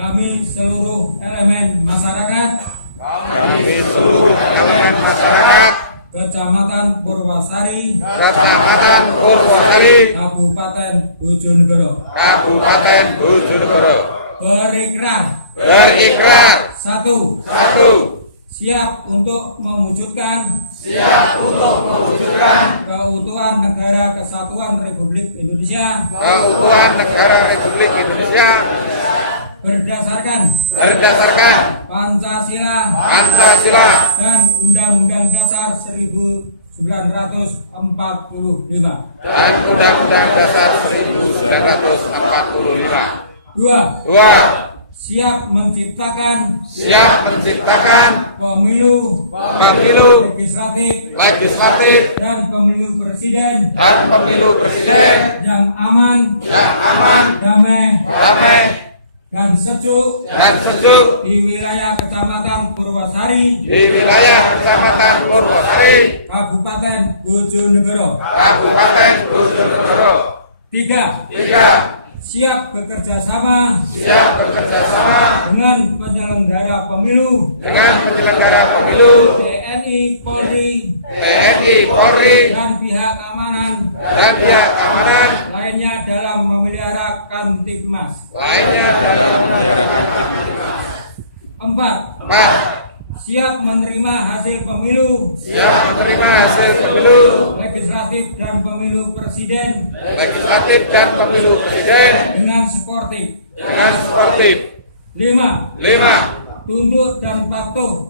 kami seluruh elemen masyarakat Kecamatan Purwosari, Kabupaten Bojonegoro berikrar satu siap untuk mewujudkan keutuhan Negara Kesatuan Republik Indonesia berdasarkan Pancasila dan Undang-Undang Dasar 1945. Dua, siap menciptakan pemilu legislatif dan pemilu presiden yang aman, damai dan sejuk di wilayah Kecamatan Purwosari, Kabupaten Bojonegoro. Tiga, siap bekerja sama dengan penyelenggara pemilu TNI, Polri dan pihak keamanan lainnya dalam memelihara Kamtibmas. Empat, siap menerima hasil pemilu legislatif dan pemilu presiden dengan sportif. Lima, tunduk dan patuh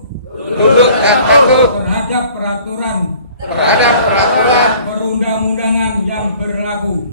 terhadap peraturan perundang-undangan yang berlaku.